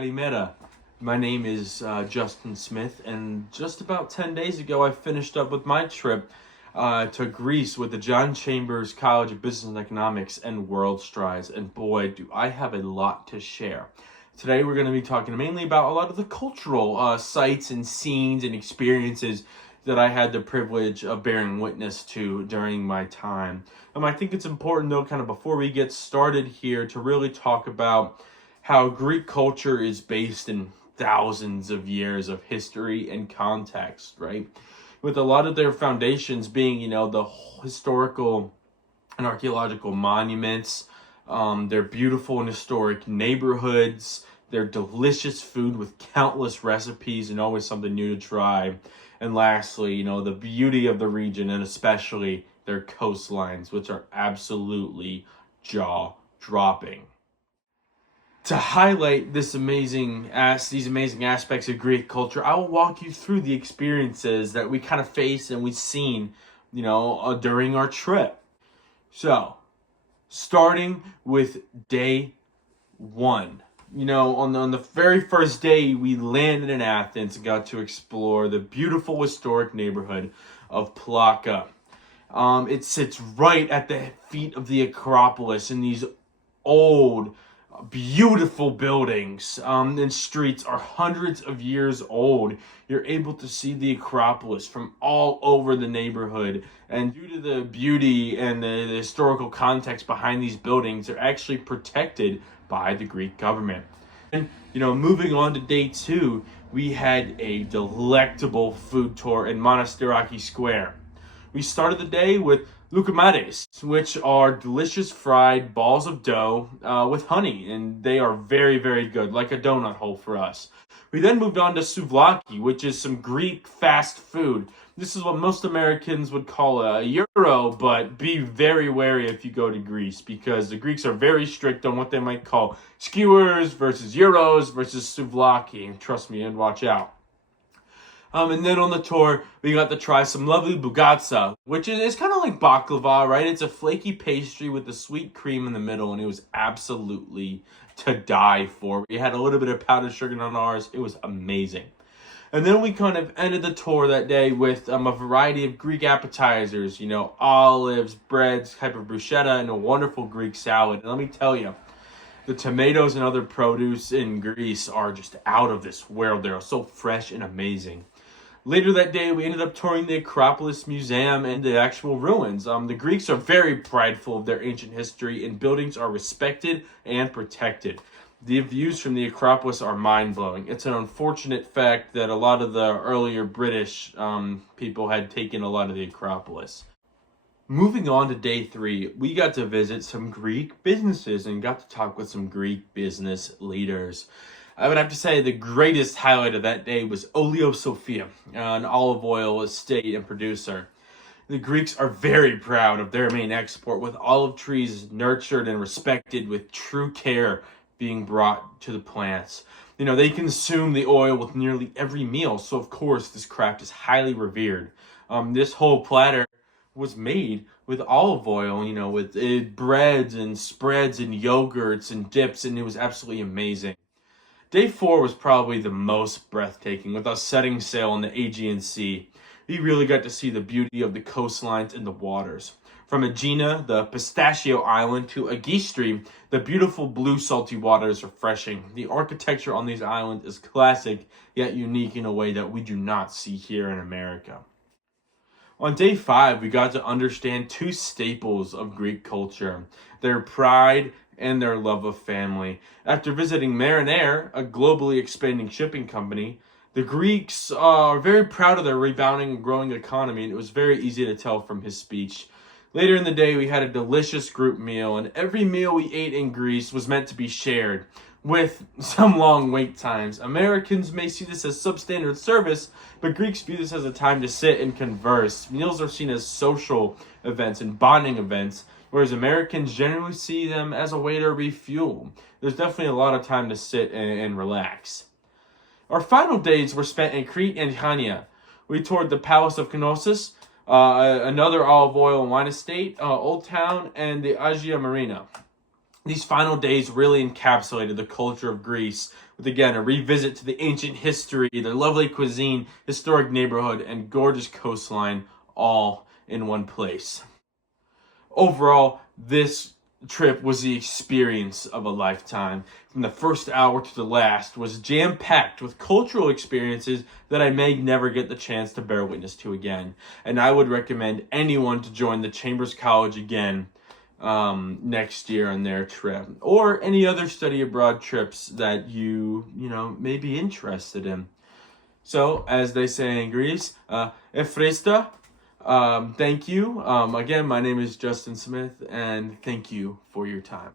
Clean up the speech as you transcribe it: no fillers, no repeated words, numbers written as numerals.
Kalimera. My name is Justin Smith, and just about 10 days ago, I finished up with my trip to Greece with the John Chambers College of Business and Economics and World Strides. And boy, do I have a lot to share. Today, we're going to be talking mainly about a lot of the cultural sights and scenes and experiences that I had the privilege of bearing witness to during my time. I think it's important, though, kind of before we get started here, to really talk about how Greek culture is based in thousands of years of history and context, right? With a lot of their foundations being, the historical and archaeological monuments, their beautiful and historic neighborhoods, their delicious food with countless recipes and always something new to try. And lastly, the beauty of the region and especially their coastlines, which are absolutely jaw-dropping. To highlight these amazing aspects of Greek culture, I will walk you through the experiences that we kind of faced and we've seen, during our trip. So, starting with day one. On the very first day, we landed in Athens and got to explore the beautiful historic neighborhood of Plaka. It sits right at the feet of the Acropolis, in these old, beautiful buildings and streets are hundreds of years old. You're able to see the Acropolis from all over the neighborhood, and due to the beauty and the historical context behind these buildings, they're actually protected by the Greek government. And moving on to day two, we had a delectable food tour in Monastiraki Square. We started the day with loukoumades, which are delicious fried balls of dough with honey, and they are very, very good, like a donut hole for us. We then moved on to souvlaki, which is some Greek fast food. This is what most Americans would call a gyro, but be very wary if you go to Greece, because the Greeks are very strict on what they might call skewers versus gyros versus souvlaki. Trust me, and watch out. And then on the tour, we got to try some lovely bougatsa, which is kind of like baklava, right? It's a flaky pastry with the sweet cream in the middle, and it was absolutely to die for. We had a little bit of powdered sugar on ours. It was amazing. And then we kind of ended the tour that day with a variety of Greek appetizers, olives, breads, type of bruschetta, and a wonderful Greek salad. And let me tell you, the tomatoes and other produce in Greece are just out of this world. They're so fresh and amazing. Later that day, we ended up touring the Acropolis Museum and the actual ruins. The Greeks are very prideful of their ancient history, and buildings are respected and protected. The views from the Acropolis are mind-blowing. It's an unfortunate fact that a lot of the earlier British people had taken a lot of the Acropolis. Moving on to day three, we got to visit some Greek businesses and got to talk with some Greek business leaders. I would have to say the greatest highlight of that day was Oleo Sofia, an olive oil estate and producer. The Greeks are very proud of their main export, with olive trees nurtured and respected with true care being brought to the plants. They consume the oil with nearly every meal, so of course this craft is highly revered. This whole platter was made with olive oil, with breads and spreads and yogurts and dips, and it was absolutely amazing. Day four was probably the most breathtaking, with us setting sail on the Aegean Sea. We really got to see the beauty of the coastlines and the waters. From Aegina, the pistachio island, to Agistri, the beautiful blue salty water is refreshing. The architecture on these islands is classic, yet unique in a way that we do not see here in America. On day five, we got to understand two staples of Greek culture: their pride and their love of family. After visiting Marinair, a globally expanding shipping company, the Greeks are very proud of their rebounding and growing economy, and it was very easy to tell from his speech. Later in the day, we had a delicious group meal, and every meal we ate in Greece was meant to be shared, with some long wait times. Americans may see this as substandard service, but Greeks view this as a time to sit and converse. Meals are seen as social events and bonding events, whereas Americans generally see them as a way to refuel. There's definitely a lot of time to sit and relax. Our final days were spent in Crete and Chania. We toured the Palace of Knossos, another olive oil and wine estate, Old Town, and the Agia Marina. These final days really encapsulated the culture of Greece with, again, a revisit to the ancient history, their lovely cuisine, historic neighborhood, and gorgeous coastline all in one place. Overall, this trip was the experience of a lifetime. From the first hour to the last was jam-packed with cultural experiences that I may never get the chance to bear witness to again. And I would recommend anyone to join the Chambers College again next year on their trip, or any other study abroad trips that you may be interested in. So, as they say in Greece, Efresta. Thank you. Again, my name is Justin Smith, and thank you for your time.